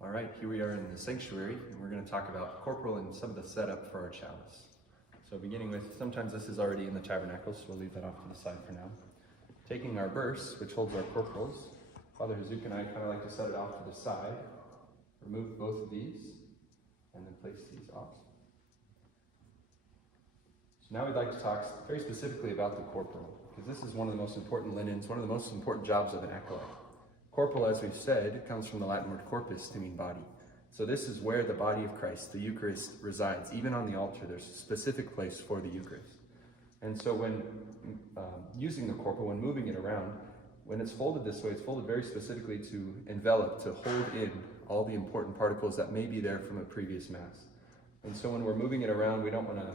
All right, here we are in the sanctuary, and we're going to talk about corporal and some of the setup for our chalice. So beginning with, sometimes this is already in the tabernacle, so we'll leave that off to the side for now. Taking our burse, which holds our corporals, Father Hazook and I kind of like to set it off to the side, remove both of these, and then place these off. So now we'd like to talk very specifically about the corporal, because this is one of the most important linens, one of the most important jobs of an acolyte. Corporal, as we've said, comes from the Latin word corpus, to mean body. So this is where the body of Christ, the Eucharist, resides. Even on the altar, there's a specific place for the Eucharist. And so when using the corporal, when moving it around, when it's folded this way, it's folded very specifically to envelop, to hold in all the important particles that may be there from a previous Mass. And so when we're moving it around, we don't want to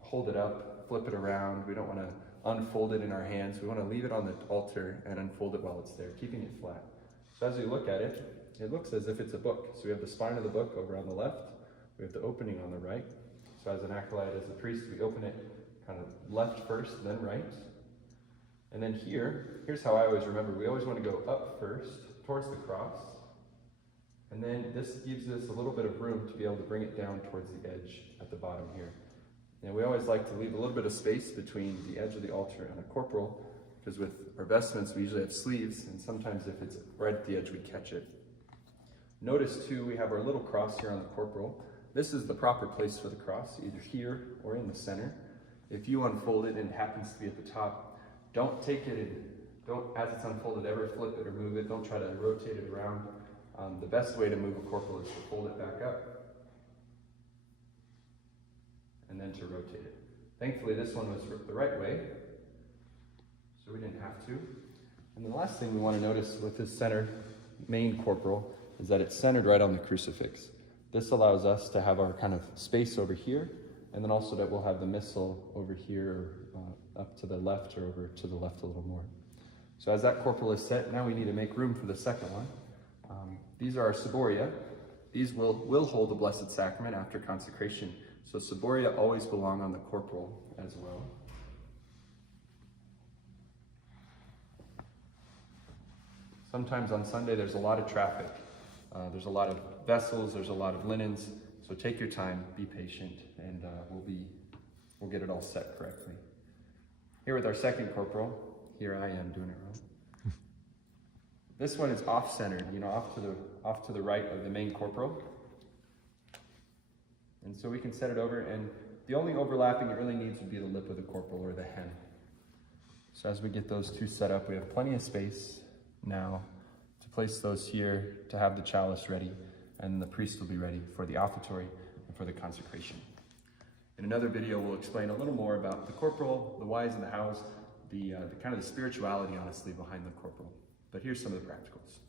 hold it up, flip it around. We don't want to unfold it in our hands. We want to leave it on the altar and unfold it while it's there, keeping it flat. So as we look at it, it looks as if it's a book. So we have the spine of the book over on the left. We have the opening on the right. So as an acolyte, as a priest, we open it kind of left first, then right. And then here's how I always remember. We always want to go up first, towards the cross. And then this gives us a little bit of room to be able to bring it down towards the edge at the bottom here. And we always like to leave a little bit of space between the edge of the altar and a corporal, because with our vestments, we usually have sleeves, and sometimes if it's right at the edge, we catch it. Notice too, we have our little cross here on the corporal. This is the proper place for the cross, either here or in the center. If you unfold it and it happens to be at the top, don't take it and don't, as it's unfolded, ever flip it or move it. Don't try to rotate it around. The best way to move a corporal is to fold it back up and then to rotate it. Thankfully, this one was the right way, so we didn't have to. And the last thing we want to notice with this center main corporal is that it's centered right on the crucifix. This allows us to have our kind of space over here, and then also that we'll have the missal over here, up to the left, or over to the left a little more. So as that corporal is set, now we need to make room for the second one. These are our ciboria. These will hold the Blessed Sacrament after consecration. So ciboria always belong on the corporal as well. Sometimes on Sunday there's a lot of traffic. There's a lot of vessels, there's a lot of linens. So take your time, be patient, and we'll get it all set correctly. Here with our second corporal, here I am doing it wrong. This one is off-centered, off to the right of the main corporal. And so we can set it over, and the only overlapping it really needs would be the lip of the corporal or the hem. So as we get those two set up, we have plenty of space now to place those here, to have the chalice ready, and the priest will be ready for the offertory and for the consecration. In another video, we'll explain a little more about the corporal, the whys and the hows, the kind of the spirituality, honestly, behind the corporal. But here's some of the practicals.